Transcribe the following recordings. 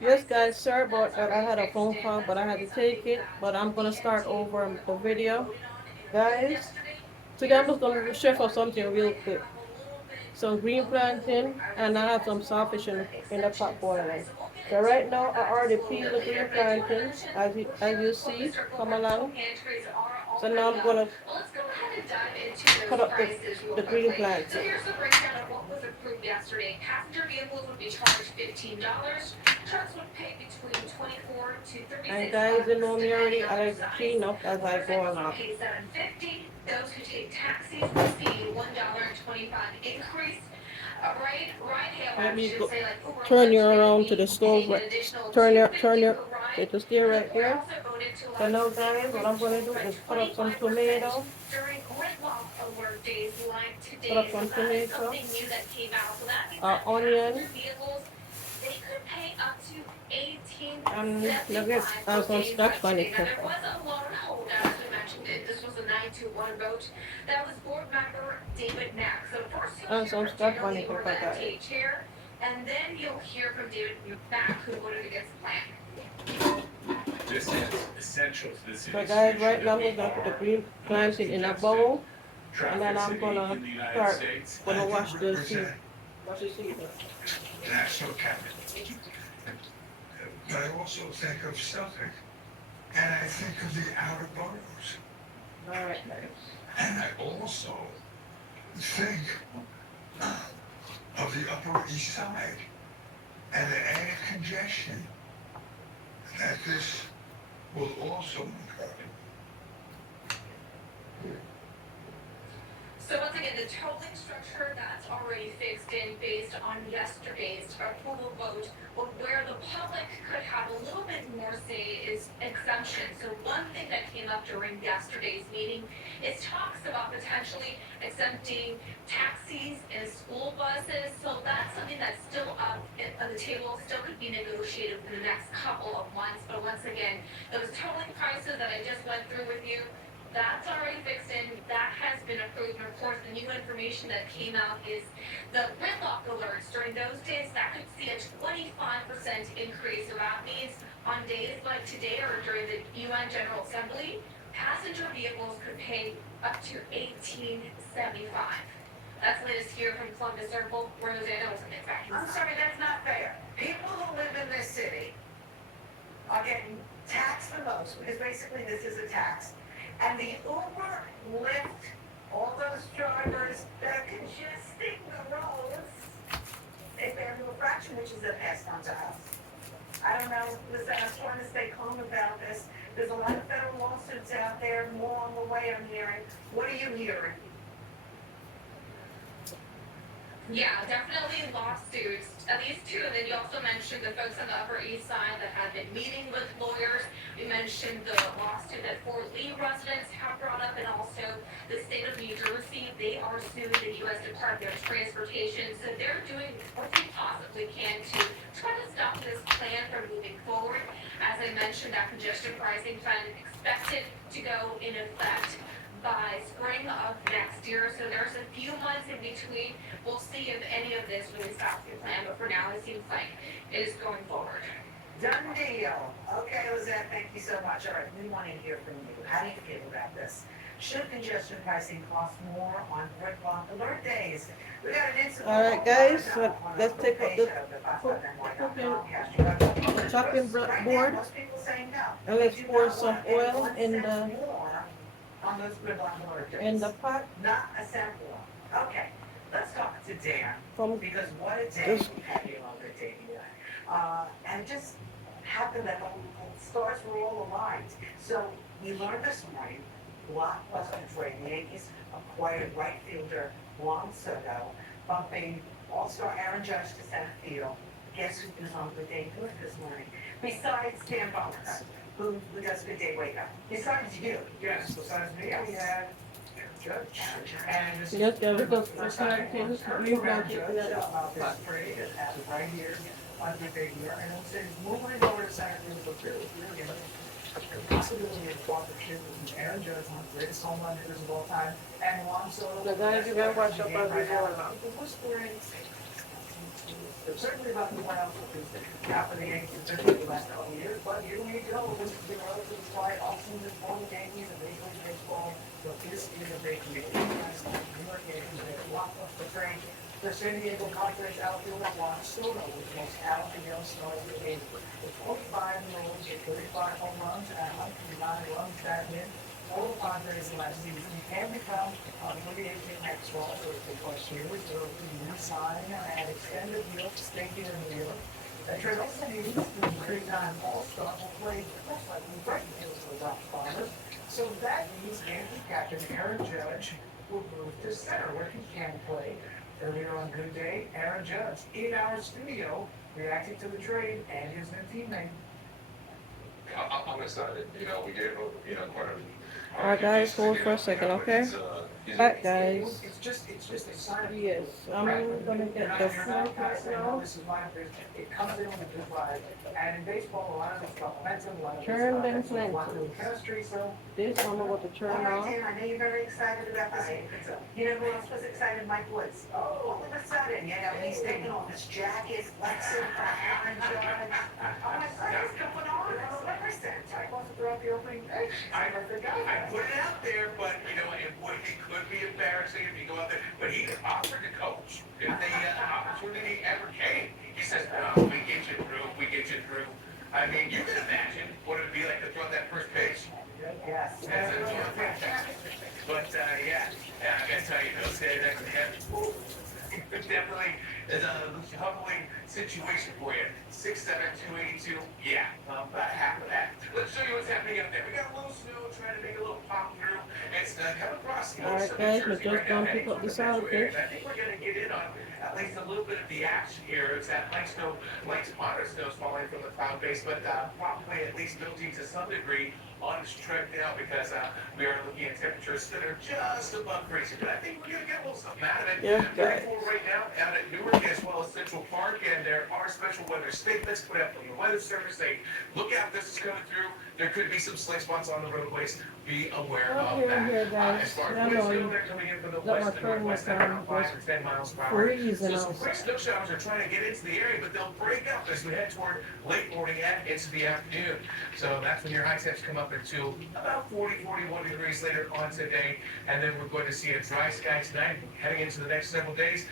Yes, guys, sorry about that. I had a phone call, but I had to take it. But I'm gonna start over the video, guys. Today I'm just gonna share for something real quick. Some green plantain, and I have some saltfish in the pot boiling. So right now I already peeled the green plantains, as you see. Come along. So now I'm gonna cut up the green plantain. Here's the breakdown of what was approved yesterday. Passenger vehicles would be charged $15. Trucks would pay between 24 to 36. And guys, you know me already. I like to clean up as I go along. Pay $7.50. Those who take taxis will see a $1.25 increase. Let me go, turn you around to the stove. Turn your, it will stay right there. So now guys, what I'm going to do is cut up some tomato. Cut up some tomato. Onion. And let's some stuff on it. This was a 9-1 vote. That was board member David Mack. So first you'll hear from Jeremy Orlando chair, and then you'll hear from David Mack, who voted against the plan. This is essential to the city's. So guys, right now I'm gonna put the green plantain in a bowl, and then I'm gonna wash the seed. Wash the seed. National capital. But I also think of Celtic, and I think of the outer boroughs. All right, guys. And I also think of the Upper East Side and the added congestion that this will also incur. So once again, the tolling structure that's already fixed in based on yesterday's approval vote, but where the public could have a little bit more say is exemption. So one thing that came up during yesterday's meeting is talks about potentially exempting taxis and school buses. So that's something that's still up on the table, still could be negotiated in the next couple of months. But once again, those tolling prices that I just went through with you, that's already fixed in. That has been approved. And of course, the new information that came out is the gridlock alerts. During those days, that could see a 25% increase. So that means on days like today or during the UN General Assembly, passenger vehicles could pay up to $18.75. That's the latest here from Columbus Circle. Rosanna was in the factory. I'm sorry, that's not fair. People who live in this city are getting taxed the most, because basically this is a tax. And the Uber, Lyft, all those drivers that are congesting the roads, they bear no fraction, which is a passed on to us. I don't know, listen, I was trying to stay calm about this. There's a lot of federal lawsuits out there, more on the way I'm hearing. What are you hearing? Yeah, definitely lawsuits, at least two. And then you also mentioned the folks on the Upper East Side that have been meeting with lawyers. We mentioned the lawsuit that Fort Lee residents have brought up, and also the state of New Jersey. They are suing the U.S. Department of Transportation. So they're doing what they possibly can to try to stop this plan from moving forward. As I mentioned, that congestion pricing fund expected to go in effect by spring of next year. So there's a few months in between. We'll see if any of this really stops the plan, but for now it seems like it is going forward. Done deal. Okay, Lizette, thank you so much. All right, we want to hear from you. How do you feel about this? Should congestion pricing cost more on gridlock alert days? We got an incident. All right, guys. So let's take up the chopping board, and let's pour some oil on those gridlock alert days. in the pot. Not a sample. Okay, let's talk to Dan, because what a day we had here on the day. And just happened that all stars were all aligned. So we learned this morning, Blockbuster trade, the Yankees acquired right fielder Juan Soto, bumping all-star Aaron Judge to center field. Guess who was on Good Day Good this morning? Besides Dan Bonus, who does Good Day Wake Up. Besides you. Yes, besides me, we had Judge. And this Yes, yeah, because it's program like Judge about this trade as of right here on Good Day Here. And it says, moving over to center field for field. The possibility of partnership with Aaron Judge, one of the greatest home run hitters of all time, and Juan Soto. The guys you gotta watch out for the video. They're certainly about the playoffs because half of the Yankees have been the last couple of years. But here we go. This has been a relatively quiet offseason for the Yankees and Major League Baseball. But this is a big deal. New York Yankees are locked up the train. The San Diego Padres outfielder Juan Soto was the most talented young star of the game. The 25-year-old hit 35 home runs and 109 runs that in. Total Padres last season. He can become a free agent next fall for the question years. So he re-sign and extended deal to stay here in New York. The trade also needs a three-time All-Star who played most likely right field for the Dodge Bombers. So that means Yankee captain Aaron Judge will move to center where he can play. Earlier on Good Day, Aaron Judge in our studio reacting to the trade and his new teammate. I'm excited. We gave up, quite a. Alright guys, hold for a second, okay? Alright guys. It's just a sign of Yes, I'm gonna get the front right now. this is why it comes in with a good vibe. And in baseball, a lot of it's about momentum, a lot of Turn them it's about flanks. chemistry. So This I'm about to turn All right, off. Dan, I know you're very excited about this. You know who else was excited? Mike Woods. All of a sudden, he's taking off his jacket, flexing for Aaron Judge. I'm like, what is going on? I want to throw out the opening pitch. I put it out there, but it could be embarrassing if you go out there. But he offered to coach if the opportunity ever came. He says, "No, we get you through. We get you through." I mean, you can imagine what it would be like to throw that first pitch. Yes. But I gotta tell you, those days it definitely is a humbling situation for you. 6'7", 282. Yeah, about half of that. Let's show you what's happening up there. We got a little snow trying to make a little pop through. It's coming across the Alright guys, we're just gonna pick up the sound pitch. I think we're gonna get in on at least a little bit of the action here. It's that light snow, light to moderate snow falling from the cloud base, but probably at least building to some degree on its trek now because we are looking at temperatures that are just above freezing. But I think we're gonna get a little something out of it. Yeah, guys. 34 right now out at Newark as well as Central Park, and there are special weather statements put out from the Weather Service. They look out, this is coming through. There could be some slight spots on the roadways. Be aware of that. Here, guys. As far Yeah, as no, wind chill, they're coming in from the let west my and phone northwest was at around 5 or 10 miles per hour. freezing So some outside. quick snow showers are trying to get into the area, but they'll break up as we head toward late morning and into the afternoon. So that's when your high temps come up into about 40, 41 degrees later on today. And then we're going to see a dry sky tonight heading into the next several days.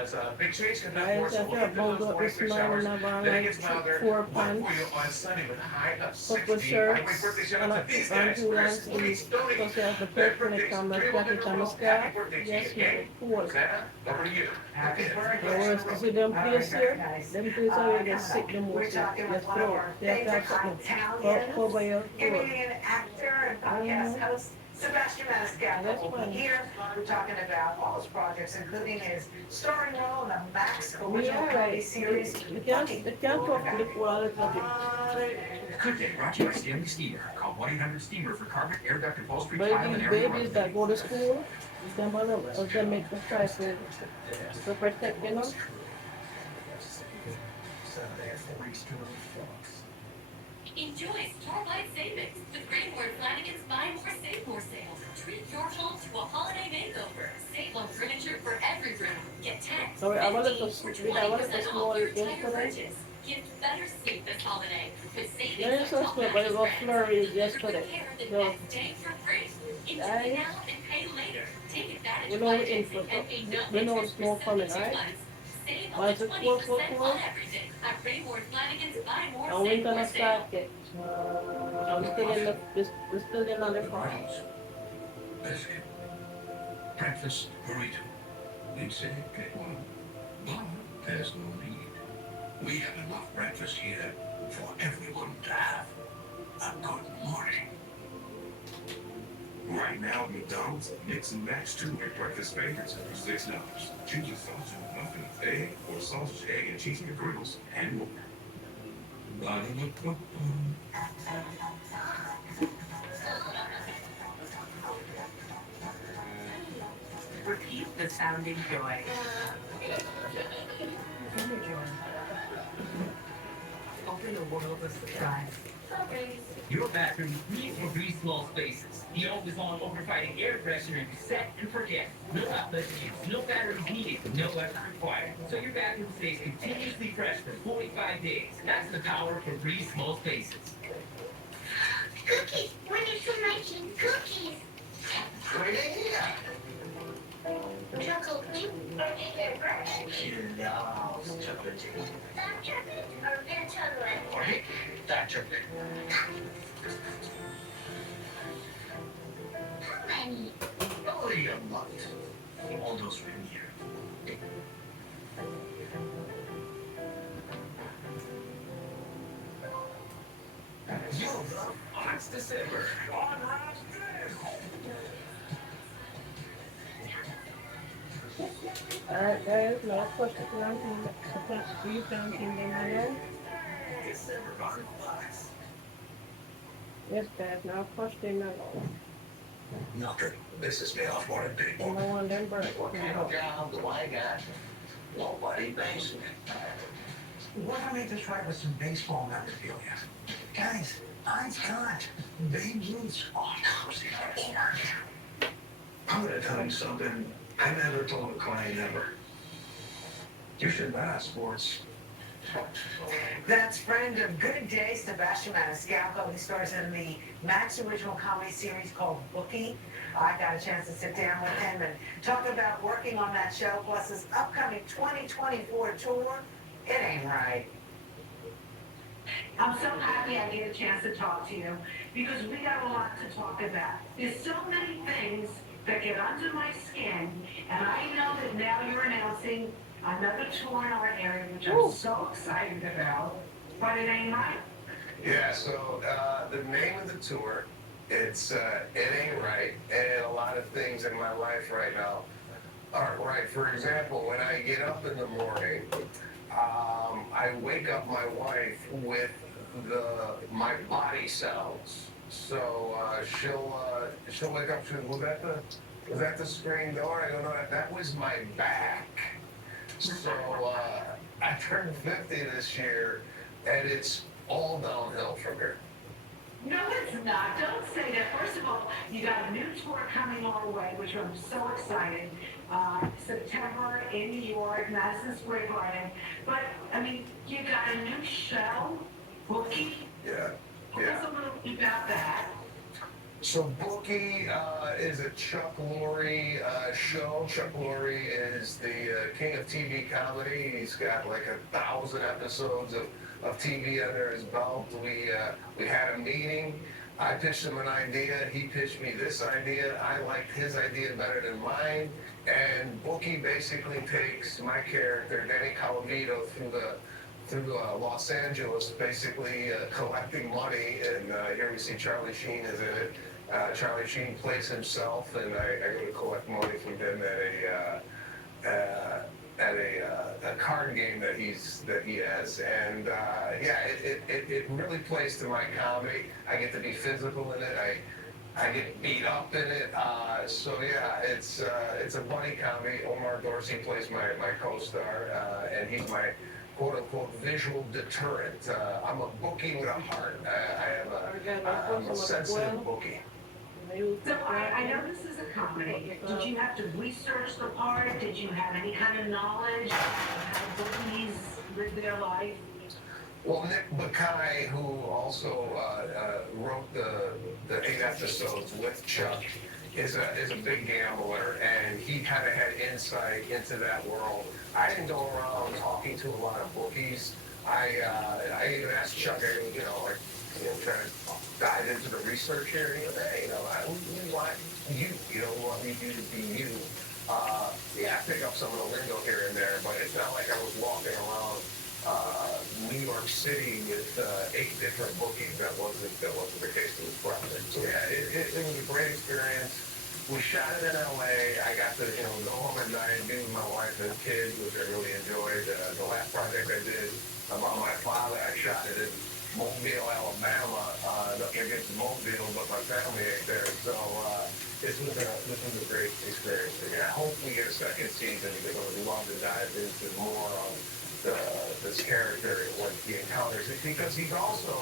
It's a big change coming up for us. So we'll get to those morning quick showers. Then it gets milder. 4 For pants. you on Sunday with a high of Couple 60. shirts, Birthday shout and out a to these and guys. two We're lines Stony, Stony. because they have the Their purple when it birthdays comes, are jacket and a scarf. Yes, Happy cool. Santa, over to you. Happy The birthday. worst is with them place here, them place where you get sick the We're most. talking Your with one of throat. our They have favorite to have something Italians, cover your throat. comedian, actor, and podcast host, Sebastian Maniscalco That's will be funny. here. We're talking about all his projects, including his starring role in the Max original Yeah, comedy right. series. They can't talk to the quality of it. Good day, brought to you by Stanley Steamer. Call 1-800-STEAMER for carpet, air duct, upholstery, tile, and Babies air that go to school, them of them make the try to protect, you know. Enjoy store-wide savings with Rainbow Flanagan's Buy More, Save More sale. Treat your home to a holiday makeover. Save on furniture for every room. Get 10, Sorry, I wanted 15, to or speak, I wanted to 20% small off your yesterday. entire purchase. Gift better sleep this holiday with savings There is on a top split, but it was mattress flurry brands. yesterday. Prepare the So, next day for free. Enjoy Guys, now and pay later. Take advantage we of know we're in financing for and pay no we know interest it's more for coming, 72 right? months. Save Why up is to it 20% 4 on everything at Raymore Flanagan's Buy More, and we Save gonna More sale. start it. I'm still in the, we're still in on the farm. Biscuit. Breakfast burrito. We'd say get one. But there's no need. We have enough breakfast here for everyone to have a good morning. Right now at McDonald's, mix and match 2 McBreakfast favorites for $6. Choose a sausage, muffin, egg, or sausage, egg, and cheese McGriddles, and more. Ba-da-ba-ba-ba. Repeat the sounding joy. Open in a world of surprise. Your bathroom needs to be small spaces. The always on overfighting air freshener you set and forget. No outlets used, no batteries needed, no effort required. So your bathroom stays continuously fresh for 45 days. That's the power for Breeze Small Spaces. Cookies! We need some making cookies! Great idea. Chocolate chip or peanut butter? She loves chocolate chip. Dark chocolate or mint chocolate? Right? Dark chocolate. How many? Only a month. All those in here. You love Ox December. On Rob's Dress. Alright guys, now push the plantain, the plantain in my nose. December on Fox. Yes guys, now push them nose. Nothing. This is me off more than big And I one. want them burnt. What kind of job do I got? Nobody basing it. What if I made this right with some baseball memorabilia? Guys, I've got Babe Ruth's autopsy report. I'm gonna tell you something I never told a client ever. You should buy sports. That's friend of Good Day, Sebastian Maniscalco. He stars in the Max original comedy series called Bookie. I got a chance to sit down with him and talk about working on that show, plus his upcoming 2024 tour. It ain't right. I'm so happy I get a chance to talk to you because we got a lot to talk about. There's so many things that get under my skin, and I know that now you're announcing another tour in our area, which I'm so excited about, but it ain't right. Yeah, so the name of the tour, it's It Ain't Right, and a lot of things in my life right now aren't right. For example, when I get up in the morning, I wake up my wife with my body cells. So she'll wake up. Was that the screen door? I go, no, that was my back. So I turned 50 this year, and it's all downhill from here. No, it's not. Don't say that. First of all, you got a new tour coming our way, which I'm so excited. September in New York, Madison Square Garden. But, I mean, you got a new show, Bookie. Yeah. Tell us a little bit about that. So Bookie is a Chuck Lorre show. Chuck Lorre is the king of TV comedy. He's got like 1,000 episodes of TV under his belt. We had a meeting. I pitched him an idea. He pitched me this idea. I liked his idea better than mine. And Bookie basically takes my character, Danny Calavito, through Los Angeles, basically collecting money. And here we see Charlie Sheen is in it. Charlie Sheen plays himself, and I go to collect money from him at a card game that he has. And yeah, it really plays to my comedy. I get to be physical in it. I get beat up in it. So yeah, it's a buddy comedy. Omar Dorsey plays my co-star, and he's my quote-unquote visual deterrent. I'm a bookie with a heart. I'm a sensitive bookie. So I know this is a comedy. Did you have to research the part? Did you have any kind of knowledge of how bookies live their life? Well, Nick Bakay, who also wrote the 8 episodes with Chuck, is a big gambler, and he kind of had insight into that world. I didn't go around talking to a lot of bookies. I even asked Chuck, trying to dive into the research here. And he goes, hey, we want you. We want you to be you. Yeah, I pick up some of the lingo here and there, but it's not like I was walking around New York City with 8 different bookies. That wasn't the case with this project. So yeah, it was a great experience. We shot it in LA. I got to go home at night, be with my wife and kids, which I really enjoyed. The last project I did about my father, I shot it in Mobile, Alabama. Nothing against Mobile, but my family ain't there. So this was a great experience. And I hope we get a second season because I would love to dive into more this character and what he encounters, because he's also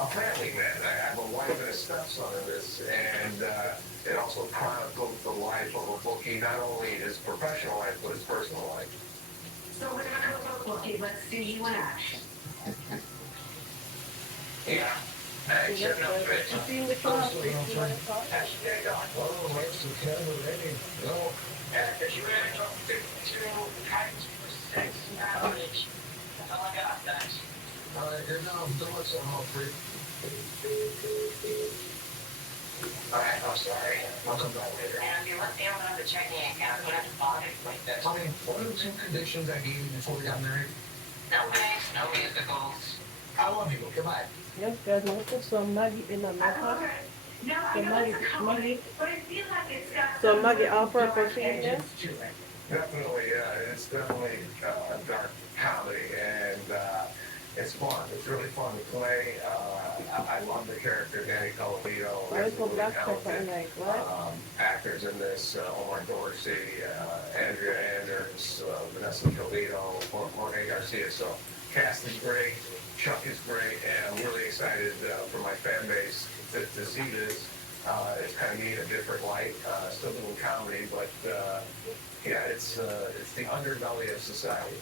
a family man. I have a wife and a stepson in this, and it also chronicles the life of a bookie, not only his professional life, but his personal life. So we're gonna go look, bookie. Let's see you in action. Yeah. Yes, Action up but it. you see the class, you want to talk? Hashtag on. Oh, where's the camera ready? No. As you ran up to Titans for 6 hours. That's all I got, thanks. All right, here now, don't let something all free. Alright, I'm sorry. I'll come back later. And if you let me open up the checking account, you have to bond it like that. Tell me, what are the two conditions I gave you before we got married? No banks, no musicals. I love you. Goodbye. Yes, guys, I'm gonna put some Maggie in the I method. love it. No, I Some know Maggie, it's a comedy, but I feel like it's got some Maggie dark all-purpose in there. edges to it. Definitely, yeah. It's definitely a dark comedy, and it's fun. It's really fun to play. I love the character Danny Colavito. Where's the Really black pepper talented, in like what? actors in this: Omar Dorsey, Andrea Anders, Vanessa Toledo, Jorge Garcia. So cast is great. Chuck is great, and I'm really excited for my fan base to see this. It's kind of neat, a different light. Still doing comedy, but yeah, it's the underbelly of society.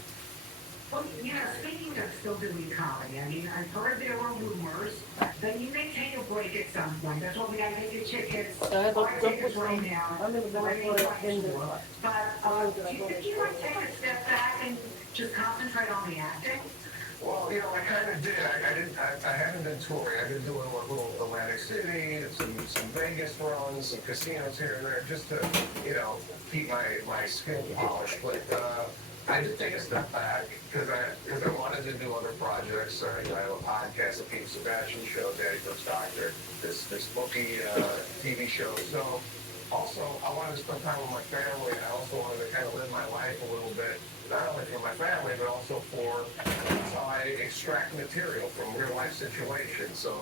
Well, you know, speaking of still doing comedy, I mean, I've heard there were rumors that you may take a break at some point. That's why we gotta get your tickets. I Buy don't tickets put right some, now. I'm gonna go Ready for to it watch in the, more. But, do you think you might take a step back and just concentrate on the acting? Well, you know, I kind of did. I haven't been touring. I've been doing a little Atlantic City, some Vegas runs, some casinos here and there, just to, you know, keep my skill polished. But I did take a step back because I wanted to do other projects. I have a podcast, the Pete Sebastian Show, Daddy Cook's Doctor, this bookie TV show. So also, I wanted to spend time with my family. I also wanted to kind of live my life a little bit, not only for my family, but also for how I extract material from real life situations. So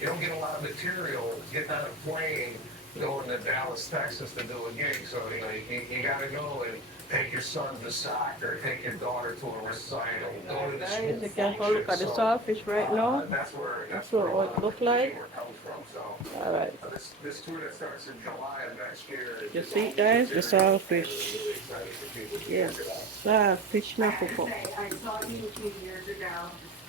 you don't get a lot of material getting on a plane going to Dallas, Texas to do a gig. So, you know, you got to go and take your son to soccer, take your daughter to a recital, go to the school guys, you can have a look at the function. So, sawfish right now. that's where what it look like. humor comes from. So, Alright, this tour that starts in July of next year. you see guys, the sawfish. Yes, fish knuckle pop. I saw you a few years ago,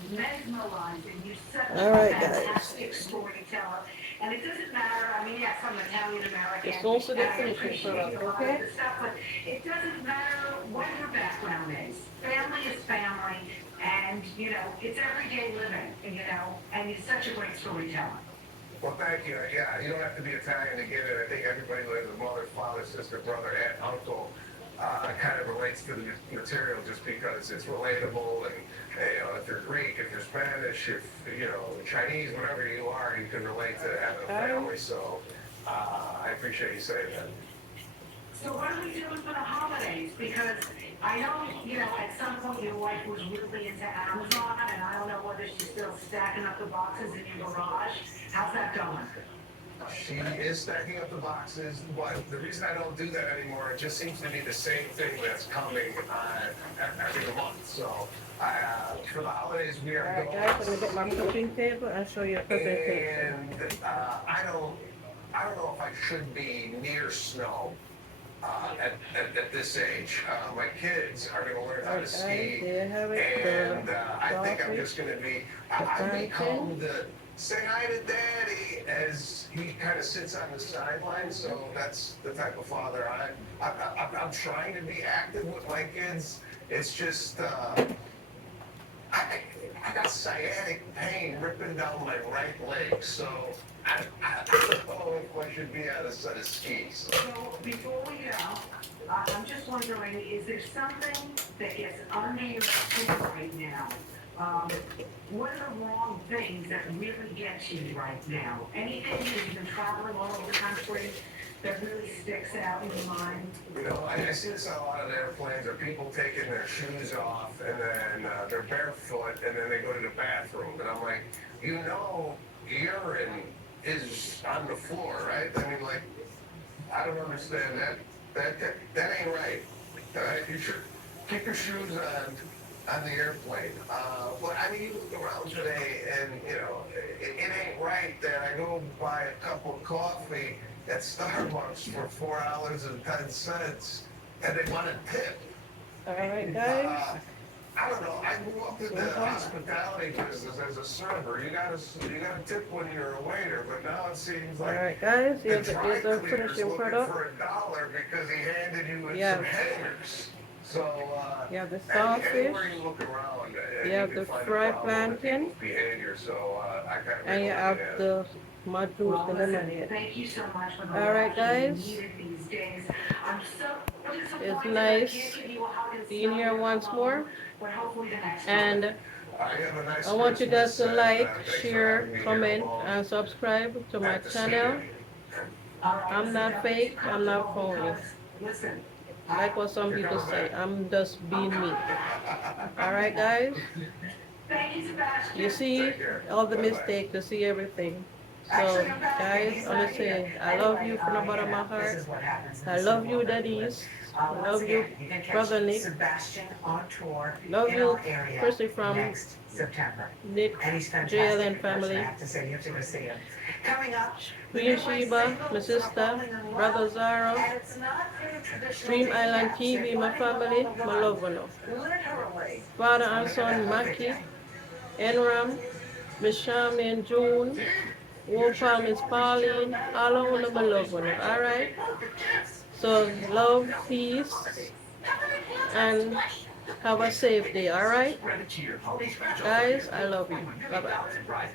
mesmerizing. You're such All a right, guys. fantastic storyteller. And it doesn't matter, I mean, yes, I'm Italian American. It's also the and I finishing appreciate product, a lot of okay? the stuff, but it doesn't matter what your background is. Family is family, and, you know, it's everyday living, you know, and you're such a great storyteller. Well, thank you. Yeah, you don't have to be Italian to get it. I think everybody who has a mother, father, sister, brother, aunt, uncle kind of relates to the material just because it's relatable. And, you know, if you're Greek, if you're Spanish, if, you know, Chinese, whatever you are, you can relate to having a family. So I appreciate you saying that. So what are we doing for the holidays? Because I know, you know, at some point your wife was really into Amazon, and I don't know whether she's still stacking up the boxes in your garage. How's that going? She is stacking up the boxes, but the reason I don't do that anymore, it just seems to be the same thing that's coming every month. So for the holidays, we are Alright going. guys, I'm gonna get my cooking table and show you a presentation. And I don't know if I should be near snow at this age. My kids are going to learn how to ski, There you have it, and the I think I'm sausage, just going to be. the I become plantain. the say hi to daddy as he kind of sits on the sideline. So that's the type of father I'm trying to be active with my kids. It's just. I got sciatic pain ripping down my right leg, so I don't know if I should be on a set of skis. So before we go, I'm just wondering, is there something that gets under your skin right now? What are the wrong things that really get to you right now? Anything that you've been traveling all over the country that really sticks out in your mind? You know, I see this on a lot of airplanes, are people taking their shoes off and then they're barefoot and then they go to the bathroom. And I'm like, you know, urine is on the floor, right? I mean, like, I don't understand that. That ain't right. All right? You should keep your shoes on on the airplane. But I mean, you look around today, and it ain't right that I go buy a cup of coffee at Starbucks for $4.10, and they want a tip. All right, guys. I don't know. I grew up in So the hot. hospitality business as a server. You gotta tip when you're a waiter, but now it seems All like right, guys. the Here's dry the cleaner's finishing looking product. for $1 because he handed you Yeah. some hangers. So You have the anywhere sausage. you look around, You you have can the find a fried problem with plantain. people's behavior. So I kind of And you have the my juice and lemonade. Thank you so much for the All right, guys. needed these days. I'm so disappointed It's that I nice can't give you a hug and being smell here your once hello, more. but hopefully the next time. And I want you guys to like, share, comment, and subscribe to my channel. I'm not fake. I'm not phony. Listen, Like what some people say, I'm just being me. All right, guys. thank you, Sebastian. You see all the mistakes, you see everything. So, guys, honestly, I love you from the bottom of my heart. I love you, Daddies. I love you, Brother Nick. Sebastian on tour Love in you, our area especially from next September. Nick, And he's JL, fantastic. and family. I have to say, you have to go see him. Coming up, Queen Sheba, my sister, Brother Zara, and it's not through traditional Dream dating Island apps. TV, They're my finding family, them on the my run. love one. Literally. Father and son, Mackie, Enram, Miss Shami and June, Wolfam, Miss Pauline, all of them, my love one. All right? So, love, peace, and have a safe day, all right? Guys, I love you. Bye-bye.